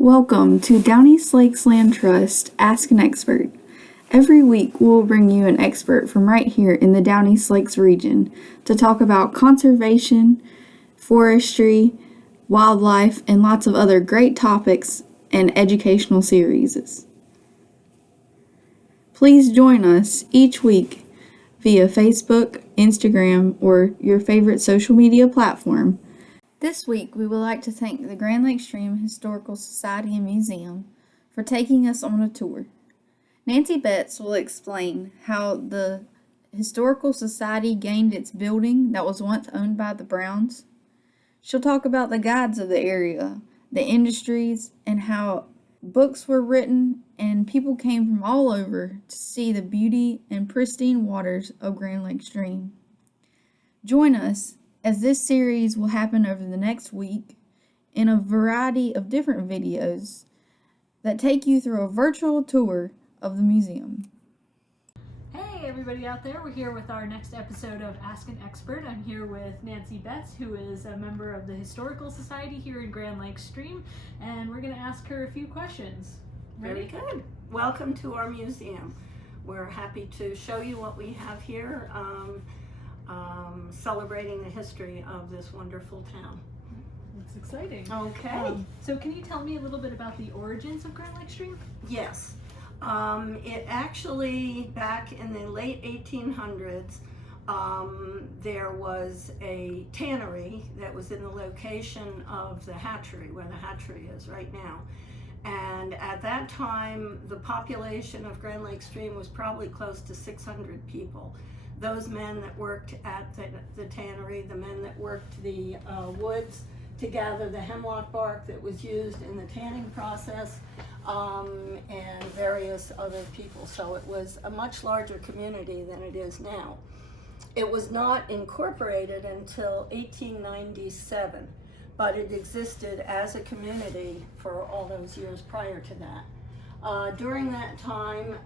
Welcome to Down East Lakes Land Trust Ask an Expert. Every week we'll bring you an expert from right here in the Down East Lakes region to talk about conservation, forestry, wildlife, and lots of other great topics and educational series. Please join us each week via Facebook, Instagram, or your favorite social media platform. This week, we would like to thank the Grand Lake Stream Historical Society and Museum for taking us on a tour. Nancy Betz will explain how the Historical Society gained its building that was once owned by the Browns. She'll talk about the guides of the area, the industries, and how books were written and people came from all over to see the beauty and pristine waters of Grand Lake Stream. Join us as this series will happen over the next week in a variety of different videos that take you through a virtual tour of the museum. Hey everybody out there, we're here with our next episode of Ask an Expert. I'm here with Nancy Betz, who is a member of the Historical Society here in Grand Lake Stream, and we're going to ask her a few questions. Very good. Welcome to our museum. We're happy to show you what we have here. Celebrating the history of this wonderful town. That's exciting. Okay. So can you tell me a little bit about the origins of Grand Lake Stream? Yes. It actually, back in the late 1800s, there was a tannery that was in the location of the hatchery, where the hatchery is right now. And at that time, the population of Grand Lake Stream was probably close to 600 people. Those men that worked at the tannery, the men that worked the woods to gather the hemlock bark that was used in the tanning process, and various other people. So it was a much larger community than it is now. It was not incorporated until 1897, but it existed as a community for all those years prior to that. During that time,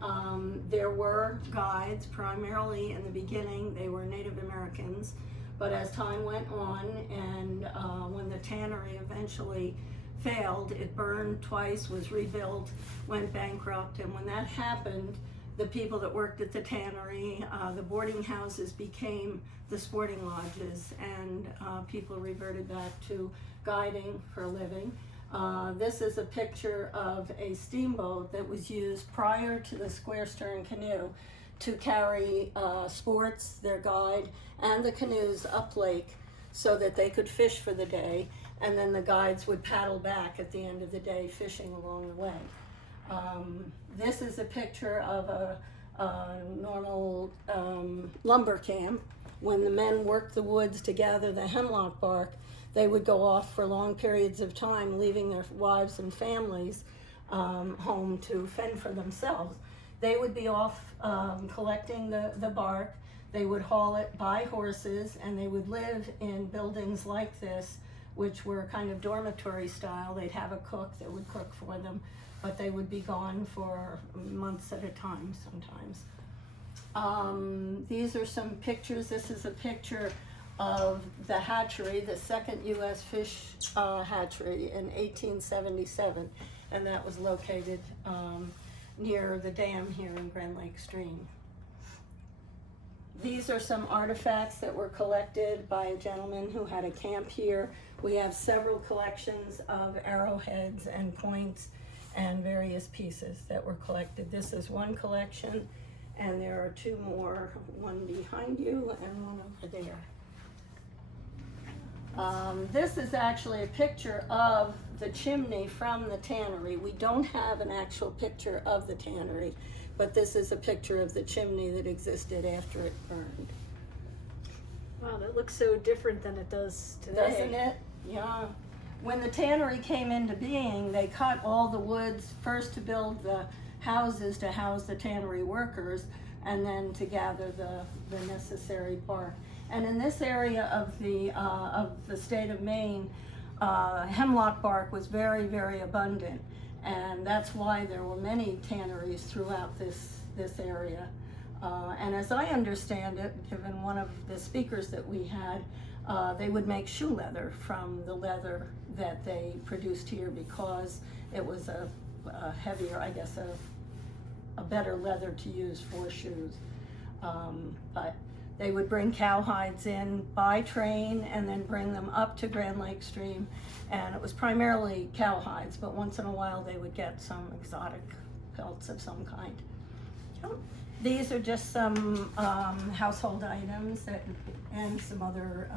there were guides. Primarily in the beginning, they were Native Americans, but as time went on and when the tannery eventually failed, it burned twice, was rebuilt, went bankrupt, and when that happened, the people that worked at the tannery, the boarding houses became the sporting lodges, and people reverted back to guiding for a living. This is a picture of a steamboat that was used prior to the square stern canoe to carry sports, their guide, and the canoes up lake so that they could fish for the day, and then the guides would paddle back at the end of the day fishing along the way. This is a picture of a normal lumber camp. When the men worked the woods to gather the hemlock bark, they would go off for long periods of time, leaving their wives and families home to fend for themselves. They would be off collecting the bark. They would haul it by horses, and they would live in buildings like this, which were kind of dormitory style. They'd have a cook that would cook for them, but they would be gone for months at a time sometimes. These are some pictures. This is a picture of the hatchery, the second U.S. fish hatchery in 1877, and that was located near the dam here in Grand Lake Stream. These are some artifacts that were collected by a gentleman who had a camp here. We have several collections of arrowheads and points and various pieces that were collected. This is one collection, and there are two more, one behind you and one over there. This is actually a picture of the chimney from the tannery. We don't have an actual picture of the tannery, but this is a picture of the chimney that existed after it burned. Wow, that looks so different than it does today. Doesn't it? Yeah. When the tannery came into being, they cut all the woods first to build the houses to house the tannery workers, and then to gather the necessary bark. And in this area of the state of Maine, hemlock bark was very, very abundant, and that's why there were many tanneries throughout this area. And as I understand it, given one of the speakers that we had, they would make shoe leather from the leather that they produced here because it was a heavier, I guess, a better leather to use for shoes. But they would bring cowhides in by train and then bring them up to Grand Lake Stream, and it was primarily cowhides, but once in a while they would get some exotic pelts of some kind. These are just some household items and some other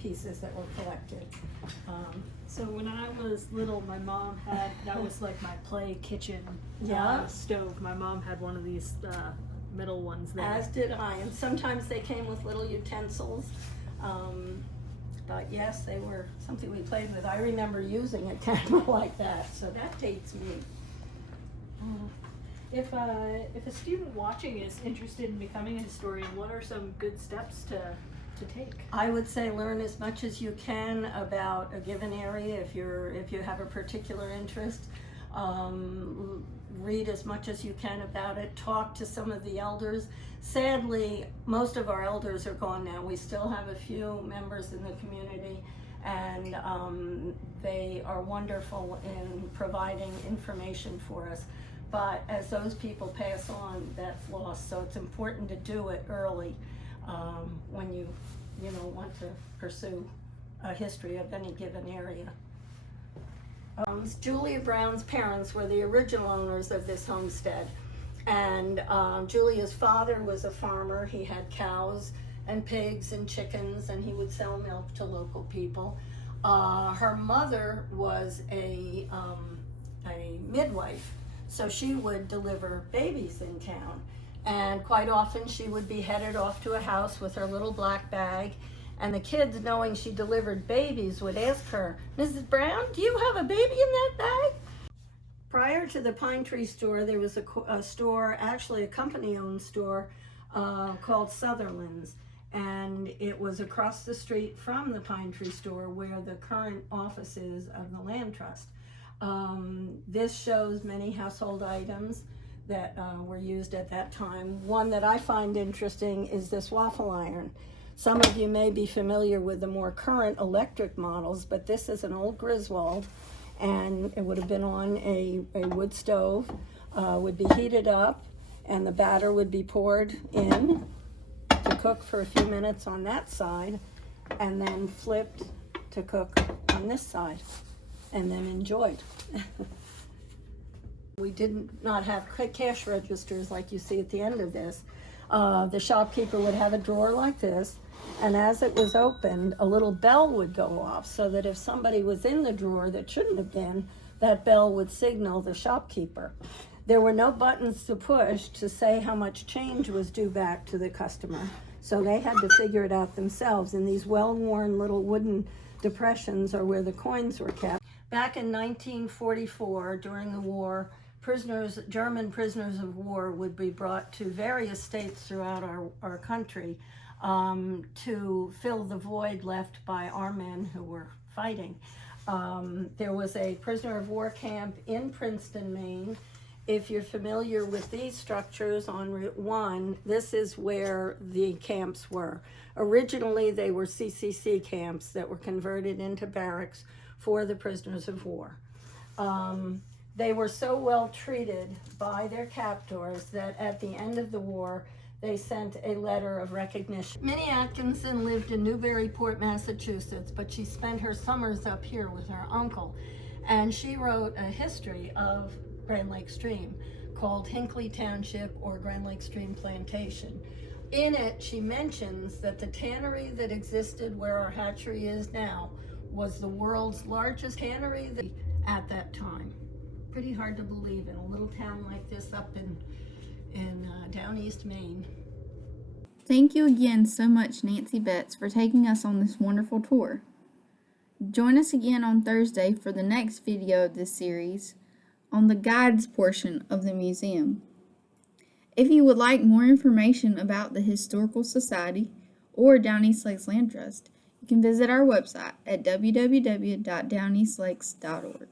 pieces that were collected. So when I was little, my mom had, that was like my play kitchen Yeah. stove. My mom had one of these metal ones there. As did I, and sometimes they came with little utensils. But yes, they were something we played with. I remember using a camera like that, so that dates me. If a student watching is interested in becoming a historian, what are some good steps to take? I would say learn as much as you can about a given area if you have a particular interest. Read as much as you can about it. Talk to some of the elders. Sadly, most of our elders are gone now. We still have a few members in the community, and they are wonderful in providing information for us. But as those people pass on, that's lost. So it's important to do it early when you want to pursue a history of any given area. Julia Brown's parents were the original owners of this homestead, and Julia's father was a farmer. He had cows and pigs and chickens, and he would sell milk to local people. Her mother was a midwife, so she would deliver babies in town, and quite often she would be headed off to a house with her little black bag, and the kids, knowing she delivered babies, would ask her, "Mrs. Brown, do you have a baby in that bag?" Prior to the Pine Tree Store, there was a store, actually a company-owned store, called Sutherlands, and it was across the street from the Pine Tree Store where the current office is of the Land Trust. This shows many household items that were used at that time. One that I find interesting is this waffle iron. Some of you may be familiar with the more current electric models, but this is an old Griswold, and it would have been on a wood stove, would be heated up, and the batter would be poured in to cook for a few minutes on that side, and then flipped to cook on this side, and then enjoyed. We did not have cash registers like you see at the end of this. The shopkeeper would have a drawer like this, and as it was opened, a little bell would go off so that if somebody was in the drawer that shouldn't have been, that bell would signal the shopkeeper. There were no buttons to push to say how much change was due back to the customer, so they had to figure it out themselves, and these well-worn little wooden depressions are where the coins were kept. Back in 1944, during the war, German prisoners of war would be brought to various states throughout our country to fill the void left by our men who were fighting. There was a prisoner of war camp in Princeton, Maine. If you're familiar with these structures on Route 1, this is where the camps were. Originally, they were CCC camps that were converted into barracks for the prisoners of war. They were so well treated by their captors that at the end of the war, they sent a letter of recognition. Minnie Atkinson lived in Newburyport, Massachusetts, but she spent her summers up here with her uncle. And she wrote a history of Grand Lake Stream called Hinckley Township or Grand Lake Stream Plantation. In it, she mentions that the tannery that existed where our hatchery is now was the world's largest tannery at that time. Pretty hard to believe in a little town like this up in down East Maine. Thank you again so much, Nancy Betz, for taking us on this wonderful tour. Join us again on Thursday for the next video of this series on the guides portion of the museum. If you would like more information about the Historical Society or Down East Lakes Land Trust, you can visit our website at www.downeastlakes.org.